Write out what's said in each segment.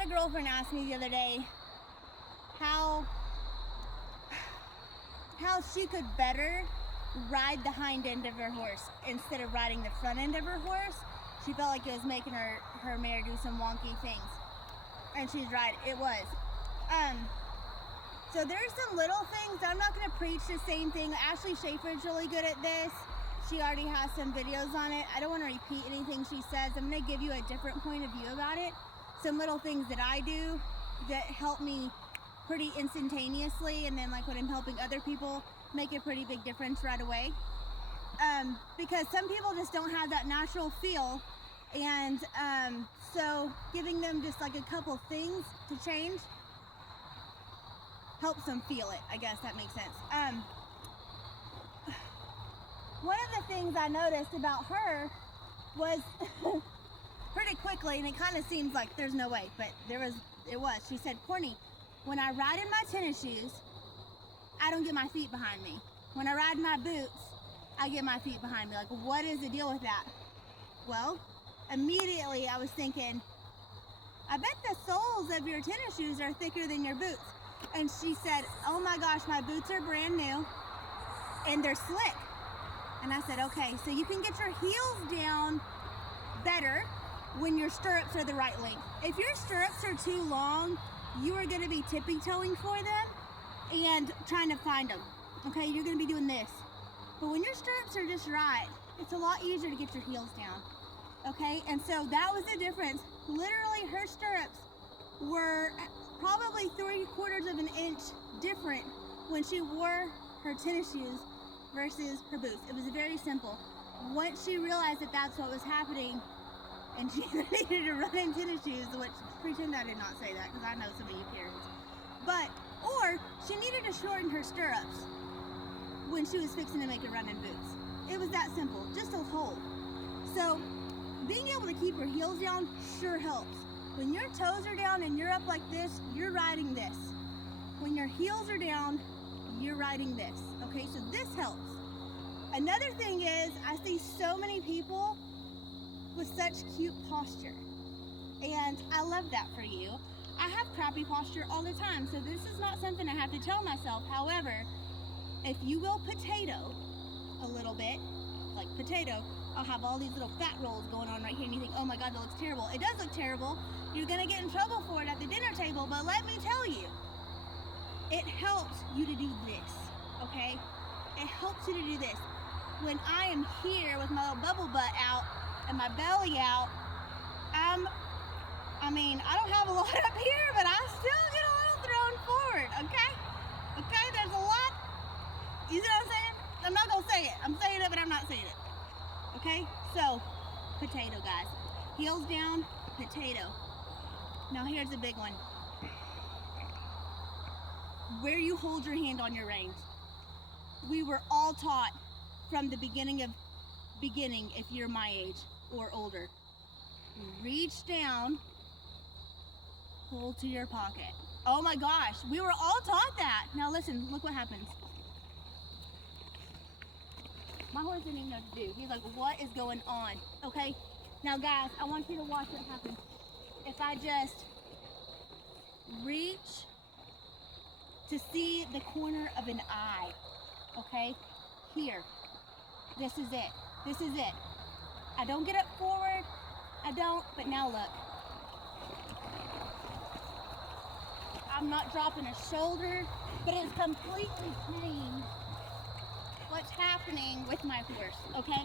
had a girlfriend ask me the other day how she could better ride the hind end of her horse instead of riding the front end of her horse. She felt like it was making her mare do some wonky things. And she's right, it was. So there's some little things. I'm not gonna preach the same thing. Ashley Schaefer's really good at this. She already has some videos on it. I don't wanna repeat anything she says. I'm gonna give you a different point of view about it. Some little things that I do that help me pretty instantaneously, and then like when I'm helping other people, make a pretty big difference right away. Because some people just don't have that natural feel, and so giving them just like a couple things to change helps them feel it. I guess that makes sense. One of the things I noticed about her was pretty quickly, and it kind of seems like there's no way, but it was. She said, Courtney, when I ride in my tennis shoes, I don't get my feet behind me. When I ride in my boots, I get my feet behind me. Like, what is the deal with that? Well, immediately I was thinking, I bet the soles of your tennis shoes are thicker than your boots. And she said, oh my gosh, my boots are brand new and they're slick. And I said, okay, so you can get your heels down better when your stirrups are the right length. If your stirrups are too long, you are gonna be tippy-toeing for them and trying to find them. Okay, you're gonna be doing this. But when your stirrups are just right, it's a lot easier to get your heels down. Okay, and so that was the difference. Literally, her stirrups were probably 3/4 of an inch different when she wore her tennis shoes versus her boots. It was very simple. Once she realized that that's what was happening, and she needed to run in tennis shoes, which pretend I did not say that because I know some of you parents. Or she needed to shorten her stirrups when she was fixing to make a run in boots. It was that simple, just a hole. So being able to keep your heels down sure helps. When your toes are down and you're up like this, you're riding this. When your heels are down, you're riding this. Okay, so this helps. Another thing is, I see so many people with such cute posture. And I love that for you. I have crappy posture all the time, so this is not something I have to tell myself. However, if you will potato a little bit, like potato, I'll have all these little fat rolls going on right here, and you think, oh my God, that looks terrible. It does look terrible. You're gonna get in trouble for it at the dinner table, but let me tell you, it helps you to do this, okay? It helps you to do this. When I am here with my little bubble butt out and my belly out, I don't have a lot up here, but I still get a little thrown forward, okay? Okay, there's a lot. You see what I'm saying? I'm not gonna say it. I'm saying it, but I'm not saying it. Okay, so potato, guys. Heels down, potato. Now here's a big one. Where you hold your hand on your reins. We were all taught from the beginning, if you're my age or older, reach down, pull to your pocket. Oh my gosh, we were all taught that. Now listen, look what happens. My horse didn't even know what to do. He's like, what is going on? Okay, now guys, I want you to watch what happens. If I just reach to see the corner of an eye, okay, here, this is it, this is it. I don't get up forward, I don't, but now look. I'm not dropping a shoulder, but it's completely changed what's happening with my horse, okay?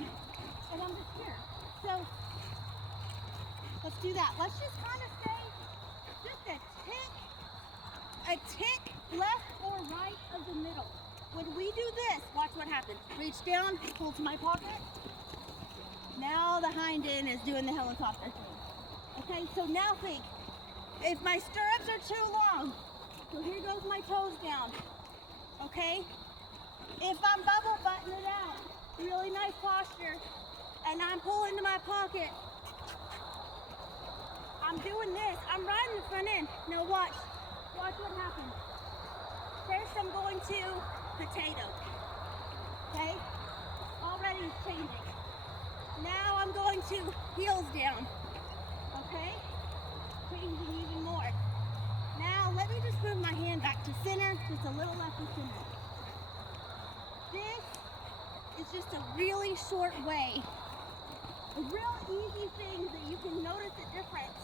And I'm just here. So, let's do that. Let's just kind of stay just a tick left or right of the middle. When we do this, watch what happens. Reach down, pull to my pocket. Now the hind end is doing the helicopter thing. Okay, so now think, if my stirrups are too long, so here goes my toes down, okay? If I'm bubble butting it out, really nice posture, and I'm pulling to my pocket, I'm doing this, I'm riding the front end. Now watch what happens. First I'm going to potato, okay? Already it's changing. Now I'm going to heels down, okay? Changing even more. just a little left of center. This is just a really short way, a real easy thing that you can notice the difference.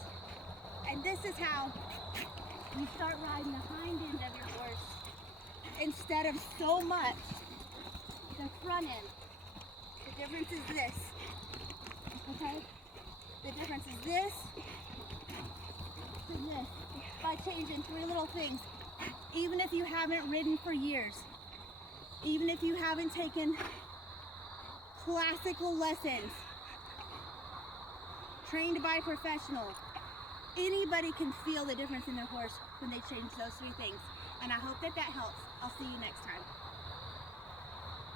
And this is how you start riding the hind end of your horse instead of so much the front end. The difference is this, okay? The difference is this and this by changing 3 little things. Even if you haven't ridden for years, even if you haven't taken classical lessons, trained by professionals, anybody can feel the difference in their horse when they change those 3 things. And I hope that helps. I'll see you next time.